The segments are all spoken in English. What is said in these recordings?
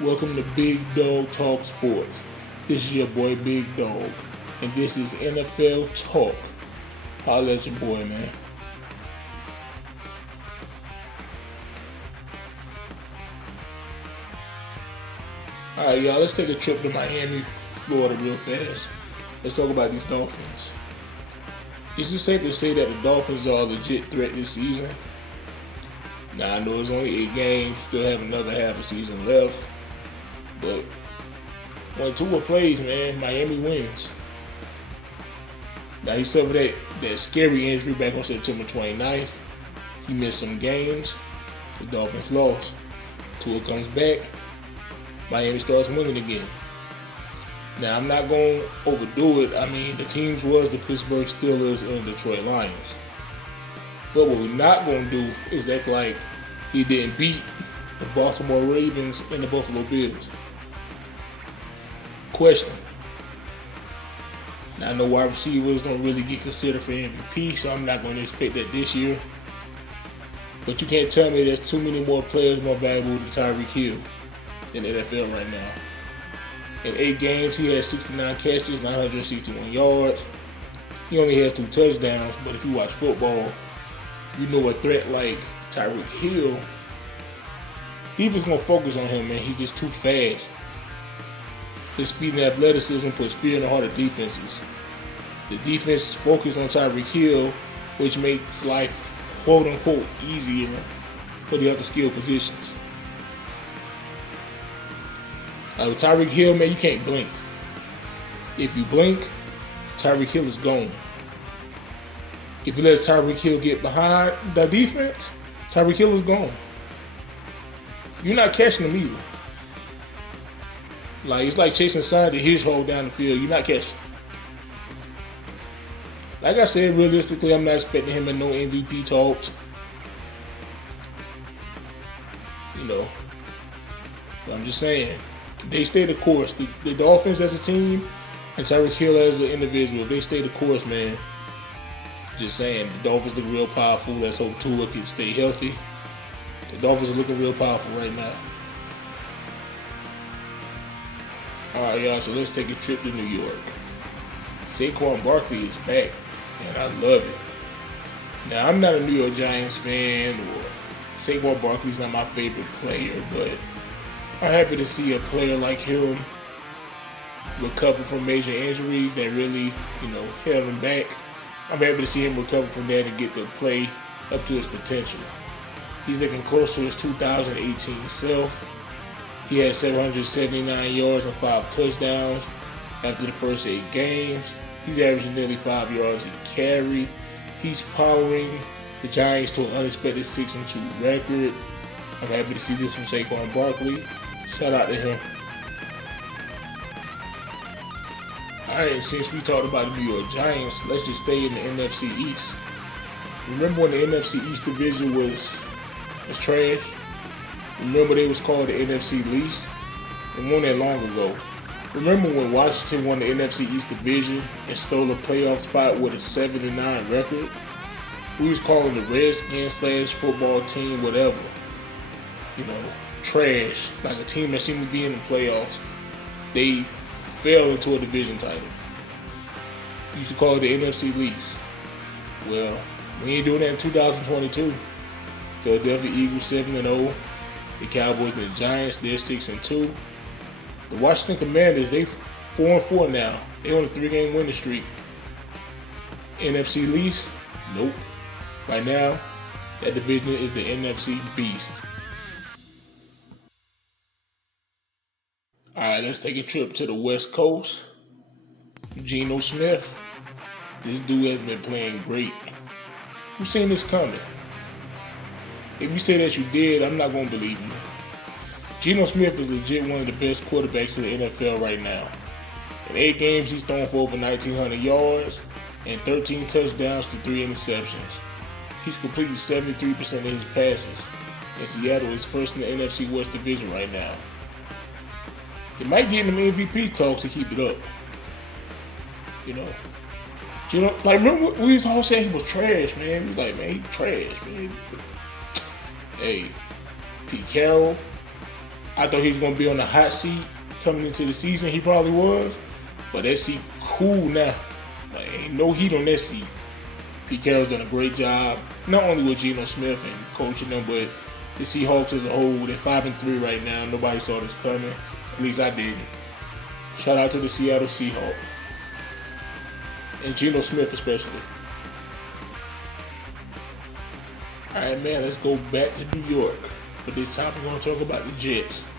Welcome to Big Dog Talk Sports. This is your boy Big Dog, and this is NFL Talk. Holla at your boy, man. Alright, y'all, let's take a trip to Miami, Florida real fast. Let's talk about these Dolphins. Is it safe to say that the Dolphins are a legit threat this season? Now, I know it's only 8 games, still have another half a season left. But when Tua plays, man, Miami wins. Now, he suffered that scary injury back on September 29th. He missed some games. The Dolphins lost. Tua comes back. Miami starts winning again. Now, I'm not going to overdo it. I mean, the teams was the Pittsburgh Steelers and the Detroit Lions. But what we're not going to do is act like he didn't beat the Baltimore Ravens and the Buffalo Bills. Question. Now, I know wide receivers don't really get considered for MVP, so I'm not going to expect that this year. But you can't tell me there's too many more players more valuable than Tyreek Hill in the NFL right now. In 8 games, he had 69 catches, 961 yards. He only has 2 touchdowns, but if you watch football, you know a threat like Tyreek Hill, defense gonna focus on him, man. He's just too fast. His speed and athleticism puts fear in the heart of defenses. The defense focus on Tyreek Hill, which makes life quote unquote easier for the other skill positions. With Tyreek Hill, man, you can't blink. If you blink, Tyreek Hill is gone. If you let Tyreek Hill get behind the defense, Tyreek Hill is gone. You're not catching him either. Like, it's like chasing Sonic the Hedgehog down the field. You're not catching him. Like I said, realistically, I'm not expecting him in no MVP talks. You know. But I'm just saying, if they stay the course. The Dolphins as a team and Tyreek Hill as an individual, if they stay the course, man. Just saying, the Dolphins look real powerful. Let's hope Tua can stay healthy. The Dolphins are looking real powerful right now. Alright, y'all, so let's take a trip to New York. Saquon Barkley is back, and I love it. Now, I'm not a New York Giants fan, or Saquon Barkley's not my favorite player, but I'm happy to see a player like him recover from major injuries that really, held him back. I'm happy to see him recover from that and get to play up to his potential. He's looking close to his 2018 self. He had 779 yards and 5 touchdowns after the first 8 games. He's averaging nearly 5 yards a carry. He's powering the Giants to an unexpected 6-2 record. I'm happy to see this from Saquon Barkley. Shout out to him. Alright, since we talked about the New York Giants, let's just stay in the NFC East. Remember when the NFC East division was trash? Remember they was called the NFC least? It wasn't that long ago. Remember when Washington won the NFC East division and stole a playoff spot with a 7-9 record? We was calling the Redskins / football team whatever. Trash. Like a team that seemed to be in the playoffs. They fell into a division title. We used to call it the NFC least. Well, we ain't doing that in 2022. Philadelphia Eagles 7-0. The Cowboys and the Giants, they're 6-2. The Washington Commanders, they 4-4 now. They on a 3-game winning streak. NFC least? Nope. Right now, that division is the NFC beast. Alright, let's take a trip to the West Coast. Geno Smith. This dude has been playing great. Who's seen this coming? If you say that you did, I'm not going to believe you. Geno Smith is legit one of the best quarterbacks in the NFL right now. In 8 games, he's thrown for over 1,900 yards and 13 touchdowns to 3 interceptions. He's completed 73% of his passes. And Seattle is first in the NFC West Division right now. It might get him MVP talks to keep it up. Like, remember we was all saying he was trash, man. We was like, man, he trash, man. Hey, Pete Carroll, I thought he was gonna be on the hot seat coming into the season. He probably was, but that seat cool now. Like, ain't no heat on that seat. Pete Carroll's done a great job, not only with Geno Smith and coaching them, but the Seahawks as a whole. They're 5-3 right now. Nobody saw this coming. At least I didn't. Shout out to the Seattle Seahawks and Geno Smith especially. All right, man. Let's go back to New York. But this time we're gonna talk about the Jets,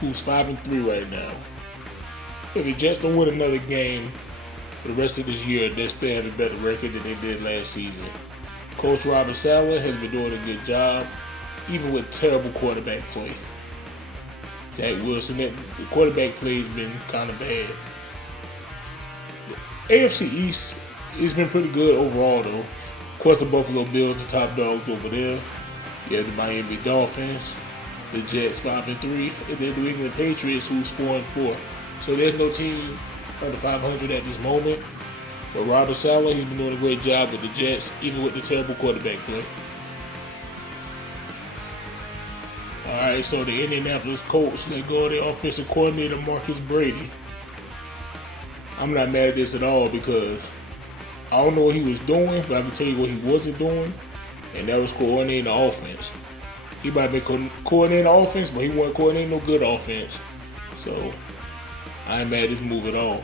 who's 5-3 right now. If the Jets don't win another game for the rest of this year, they'll still have a better record than they did last season. Coach Robert Saleh has been doing a good job, even with terrible quarterback play. Zach Wilson, the quarterback play has been kind of bad. The AFC East has been pretty good overall, though. Of course, the Buffalo Bills, the top dogs over there. You have the Miami Dolphins, the Jets 5-3, and the New England Patriots, who's 4-4. So there's no team under 500 at this moment. But Robert Saleh, he's been doing a great job with the Jets, even with the terrible quarterback play. Alright, so the Indianapolis Colts let go of their offensive coordinator, Marcus Brady. I'm not mad at this at all because I don't know what he was doing, but I can tell you what he wasn't doing, and that was coordinating the offense. He might have been coordinating the offense, but he wasn't coordinating no good offense. So I ain't mad at this move at all.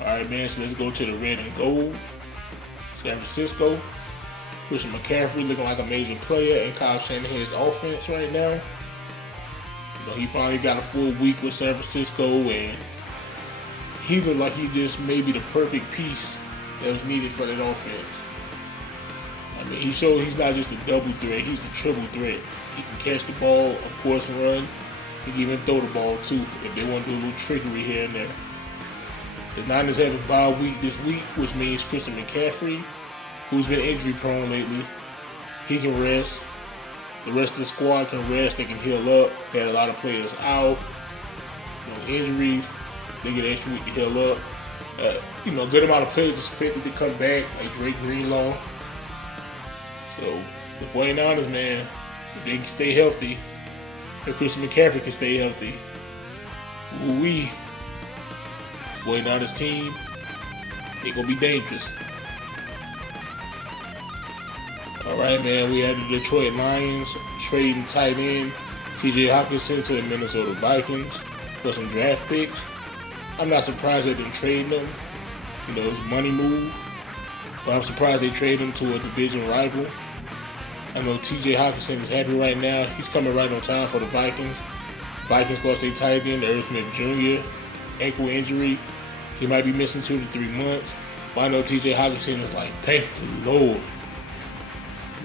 Alright, man, so let's go to the red and gold. San Francisco. Christian McCaffrey looking like a major player in Kyle Shanahan's offense right now. You know, he finally got a full week with San Francisco, and he looked like he just may be the perfect piece that was needed for that offense. I mean, he showed he's not just a double threat, he's a triple threat. He can catch the ball, of course, run. He can even throw the ball, too, if they want to do a little trickery here and there. The Niners have a bye week this week, which means Christian McCaffrey, who's been injury prone lately, he can rest. The rest of the squad can rest. They can heal up. They had a lot of players out, injuries. They get an extra week to heal up. A good amount of players expected to come back, like Drake Greenlaw. So the 49ers, man, if they can stay healthy, if Christian McCaffrey can stay healthy, ooh-wee, 49ers team, they're gonna be dangerous. Alright, man, we had the Detroit Lions trading tight end TJ Hawkinson to the Minnesota Vikings for some draft picks. I'm not surprised they've been trading them. It's a money move. But I'm surprised they traded him to a division rival. I know TJ Hawkinson is happy right now. He's coming right on time for the Vikings. Vikings lost their tight end, Irv Smith Jr., ankle injury. He might be missing 2 to 3 months. But I know TJ Hawkinson is like, thank the Lord.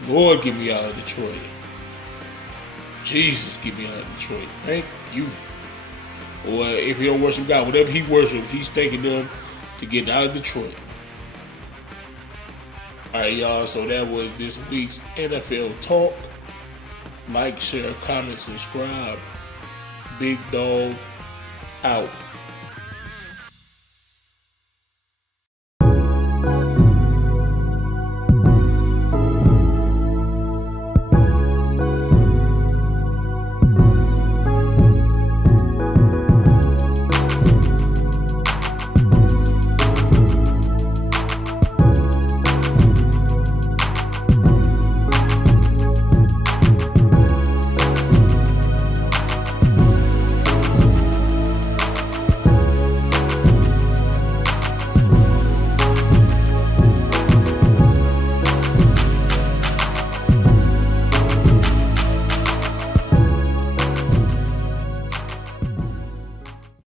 Lord, get me out of Detroit. Jesus, get me out of Detroit. Thank you. Or if he don't worship God, whatever he worships, he's thanking them to get out of Detroit. Alright, y'all, so that was this week's NFL Talk. Like, share, comment, subscribe. Big Dog out.